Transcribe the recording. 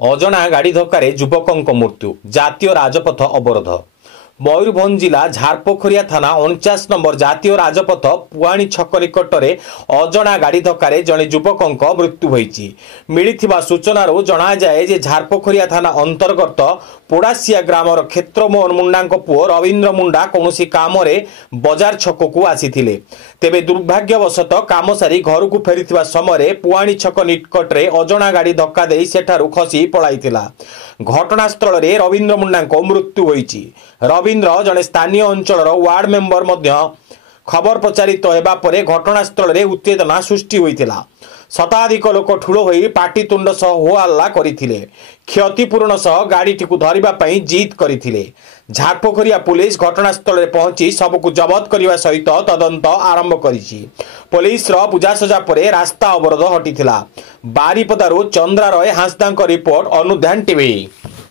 ଅଜଣା ଗାଡ଼ି ଧକ୍କାରେ ଯୁବକଙ୍କ ମୃତ୍ୟୁ। ଜାତୀୟ ରାଜପଥ ଅବରୋଧ। ମୟୂରଭଞ୍ଜ ଜିଲ୍ଲା ଝାରପୋଖରିଆ ଥାନା 49 ନମ୍ବର ଜାତୀୟ ରାଜପଥ ପୁଆଣି ଛକ ନିକଟରେ ଅଜଣା ଗାଡ଼ି ଧକ୍କାରେ ଜଣେ ଯୁବକଙ୍କ ମୃତ୍ୟୁ ହୋଇଛି। ମିଳିଥିବା ସୂଚନାରୁ ଜଣାଯାଏ ଯେ ଝାରପୋଖରିଆ ଥାନା ଅନ୍ତର୍ଗତ ପୋଡ଼ାସିଆ ଗ୍ରାମର କ୍ଷେତ୍ରମୋହନ ମୁଣ୍ଡାଙ୍କ ପୁଅ ରବୀନ୍ଦ୍ର ମୁଣ୍ଡା କୌଣସି କାମରେ ବଜାର ଛକକୁ ଆସିଥିଲେ। ତେବେ ଦୁର୍ଭାଗ୍ୟବଶତଃ କାମ ସାରି ଘରକୁ ଫେରିଥିବା ସମୟରେ ପୁଆଣି ଛକ ନିକଟରେ ଅଜଣା ଗାଡ଼ି ଧକ୍କା ଦେଇ ସେଠାରୁ ଖସି ପଳାଇଥିଲା। ଘଟଣାସ୍ଥଳରେ ରବୀନ୍ଦ୍ର ମୁଣ୍ଡାଙ୍କ ମୃତ୍ୟୁ ହୋଇଛି। ରବୀନ୍ଦ୍ର ଜଣେ ସ୍ଥାନୀୟ ଅଞ୍ଚଳର ୱାର୍ଡ ମେମ୍ବର ମଧ୍ୟ ଖବର ପ୍ରଚାରିତ ହେବା ପରେ ଘଟଣାସ୍ଥଳରେ ଉତ୍ତେଜନା ସୃଷ୍ଟି ହୋଇଥିଲା। ଶତାଧିକ ଲୋକ ଠୁଳ ହୋଇ ପାଟିତୁଣ୍ଡ ସହ ହୋହାଲ୍ଲା କରିଥିଲେ। କ୍ଷତିପୂରଣ ସହ ଗାଡ଼ିଟିକୁ ଧରିବା ପାଇଁ ଜିଦ୍ କରିଥିଲେ। ଝାରପୋଖରିଆ ପୁଲିସ ଘଟଣାସ୍ଥଳରେ ପହଞ୍ଚି ସବୁକୁ ଜବତ କରିବା ସହିତ ତଦନ୍ତ ଆରମ୍ଭ କରିଛି। ପୁଲିସର ବୁଝାସୁଝା ପରେ ରାସ୍ତା ଅବରୋଧ ହଟିଥିଲା। ବାରିପଦାରୁ ଚନ୍ଦ୍ରାରୟ ହାଁସଦାଙ୍କ ରିପୋର୍ଟ, ଅନୁଧ୍ୟାନ ଟିଭି।